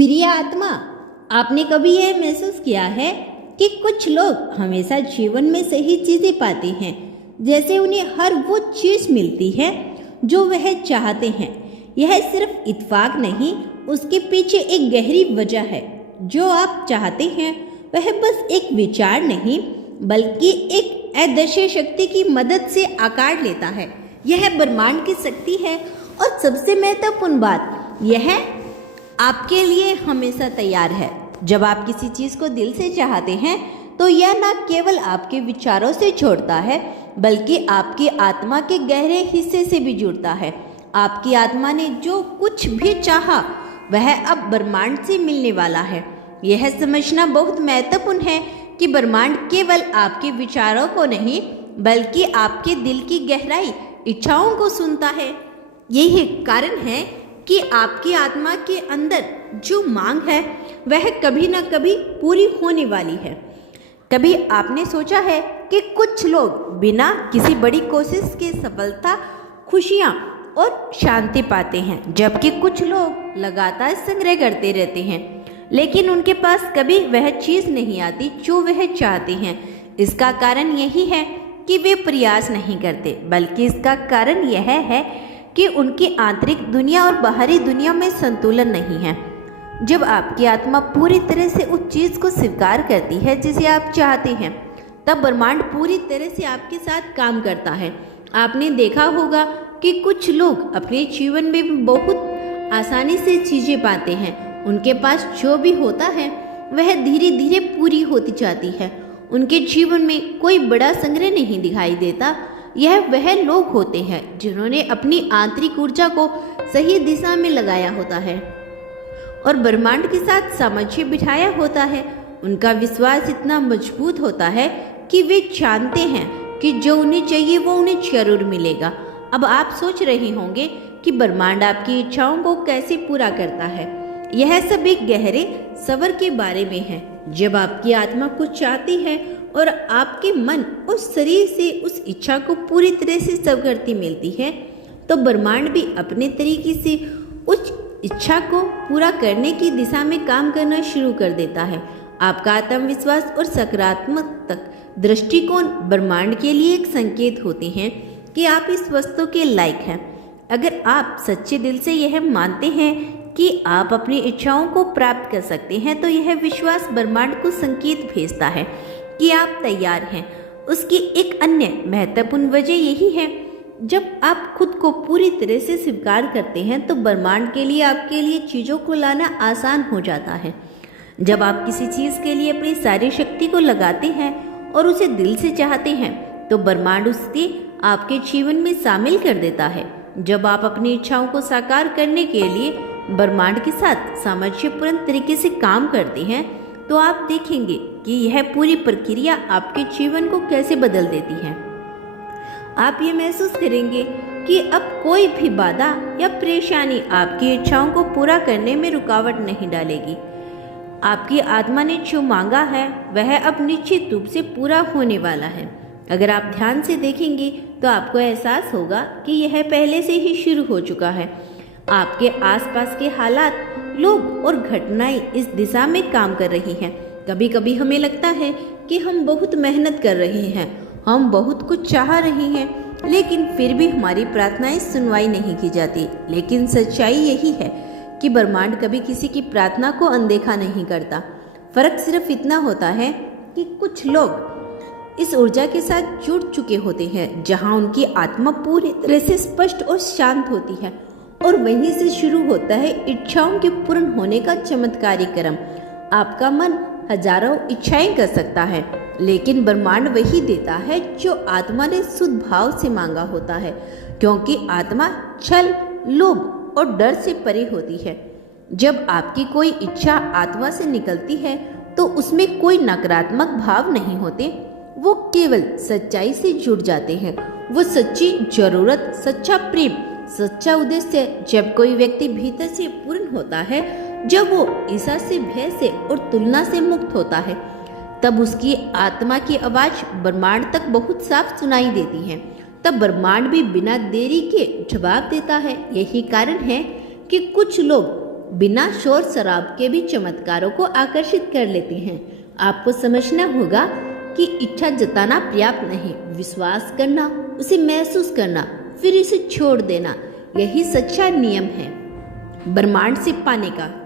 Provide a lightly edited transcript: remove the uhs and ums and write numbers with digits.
प्रिय आत्मा, आपने कभी यह महसूस किया है कि कुछ लोग हमेशा जीवन में सही चीजें पाते हैं, जैसे उन्हें हर वो चीज मिलती है जो वह चाहते हैं। यह सिर्फ इत्तेफाक नहीं, उसके पीछे एक गहरी वजह है। जो आप चाहते हैं वह बस एक विचार नहीं बल्कि एक अदृश्य शक्ति की मदद से आकार लेता है। यह ब्रह्मांड की शक्ति है और सबसे महत्वपूर्ण बात यह आपके लिए हमेशा तैयार है। जब आप किसी चीज को दिल से चाहते हैं तो यह न केवल आपके विचारों से जोड़ता है बल्कि आपकी आत्मा के गहरे हिस्से से भी जुड़ता है। आपकी आत्मा ने जो कुछ भी चाहा वह अब ब्रह्मांड से मिलने वाला है। यह समझना बहुत महत्वपूर्ण है कि ब्रह्मांड केवल आपके विचारों को नहीं बल्कि आपके दिल की गहराई इच्छाओं को सुनता है। यही कारण है कि आपकी आत्मा के अंदर जो मांग है वह कभी न कभी पूरी होने वाली है। कभी आपने सोचा है कि कुछ लोग बिना किसी बड़ी कोशिश के सफलता, खुशियाँ और शांति पाते हैं, जबकि कुछ लोग लगातार संग्रह करते रहते हैं लेकिन उनके पास कभी वह चीज़ नहीं आती जो वह चाहते हैं। इसका कारण यही है कि वे प्रयास नहीं करते, बल्कि इसका कारण यह है कि उनकी आंतरिक दुनिया और बाहरी दुनिया में संतुलन नहीं है। जब आपकी आत्मा पूरी तरह से उस चीज़ को स्वीकार करती है जिसे आप चाहते हैं, तब ब्रह्मांड पूरी तरह से आपके साथ काम करता है। आपने देखा होगा कि कुछ लोग अपने जीवन में बहुत आसानी से चीज़ें पाते हैं। उनके पास जो भी होता है वह धीरे धीरे पूरी होती जाती है। उनके जीवन में कोई बड़ा संग्रह नहीं दिखाई देता। यह वह लोग होते हैं जिन्होंने अपनी आंतरिक ऊर्जा को सही दिशा में लगाया होता है और ब्रह्मांड के साथ सामंजस्य बिठाया होता है। उनका विश्वास इतना मजबूत होता है कि वे जानते हैं कि जो उन्हें चाहिए वो उन्हें जरूर मिलेगा। अब आप सोच रहे होंगे कि ब्रह्मांड आपकी इच्छाओं को कैसे पूरा करता है। यह सब एक गहरे सबर के बारे में है। जब आपकी आत्मा कुछ चाहती है और आपके मन और शरीर से उस इच्छा को पूरी तरह से स्वीकृति मिलती है, तो ब्रह्मांड भी अपने तरीके से उस इच्छा को पूरा करने की दिशा में काम करना शुरू कर देता है। आपका आत्मविश्वास और सकारात्मक दृष्टिकोण ब्रह्मांड के लिए एक संकेत होते हैं कि आप इस वस्तु के लायक हैं। अगर आप सच्चे दिल से यह मानते हैं कि आप अपनी इच्छाओं को प्राप्त कर सकते हैं, तो यह विश्वास ब्रह्मांड को संकेत भेजता है कि आप तैयार हैं। उसकी एक अन्य महत्वपूर्ण वजह यही है, जब आप खुद को पूरी तरह से स्वीकार करते हैं तो ब्रह्मांड के लिए आपके लिए चीज़ों को लाना आसान हो जाता है। जब आप किसी चीज़ के लिए अपनी सारी शक्ति को लगाते हैं और उसे दिल से चाहते हैं, तो ब्रह्मांड उसे आपके जीवन में शामिल कर देता है। जब आप अपनी इच्छाओं को साकार करने के लिए ब्रह्मांड के साथ सामंजस्यपूर्ण तरीके से काम करते हैं, तो आप देखेंगे कि यह पूरी प्रक्रिया आपके जीवन को कैसे बदल देती है। आप ये महसूस करेंगे कि अब कोई भी बाधा या परेशानी आपकी इच्छाओं को पूरा करने में रुकावट नहीं डालेगी। आपकी आत्मा ने जो मांगा है वह अब निश्चित रूप से पूरा होने वाला है। अगर आप ध्यान से देखेंगे तो आपको एहसास होगा कि यह पहले से ही शुरू हो चुका है। आपके आसपास के हालात, लोग और घटनाएं इस दिशा में काम कर रही हैं। कभी कभी हमें लगता है कि हम बहुत मेहनत कर रहे हैं, हम बहुत कुछ चाह रहे हैं, लेकिन फिर भी हमारी प्रार्थनाएं सुनवाई नहीं की जाती। लेकिन सच्चाई यही है कि ब्रह्मांड कभी किसी की प्रार्थना को अनदेखा नहीं करता। फर्क सिर्फ इतना होता है कि कुछ लोग इस ऊर्जा के साथ जुड़ चुके होते हैं जहां उनकी आत्मा पूरी तरह से स्पष्ट और शांत होती है, और वहीं से शुरू होता है इच्छाओं के पूर्ण होने का चमत्कारी क्रम। आपका मन हजारों इच्छाएं कर सकता है, लेकिन ब्रह्मांड वही देता है जो आत्मा ने शुद्ध भाव से मांगा होता है, क्योंकि आत्मा छल, लोभ और डर से परे होती है। जब आपकी कोई इच्छा आत्मा से निकलती है तो उसमें कोई नकारात्मक भाव नहीं होते, वो केवल सच्चाई से जुड़ जाते हैं। वो सच्ची जरूरत, सच्चा प्रेम, सच्चा उद्देश्य। जब कोई व्यक्ति भीतर से पूर्ण होता है, जब वो ईर्ष्या से, भय से और तुलना से मुक्त होता है, तब उसकी आत्मा की आवाज ब्रह्मांड तक बहुत साफ सुनाई देती है। तब ब्रह्मांड भी बिना देरी के जवाब देता है। यही कारण है कि कुछ लोग बिना शोर शराब के भी चमत्कारों को आकर्षित कर लेते हैं। आपको समझना होगा कि इच्छा जताना पर्याप्त नहीं, विश्वास करना, उसे महसूस करना, फिर इसे छोड़ देना, यही सच्चा नियम है ब्रह्मांड से पाने का।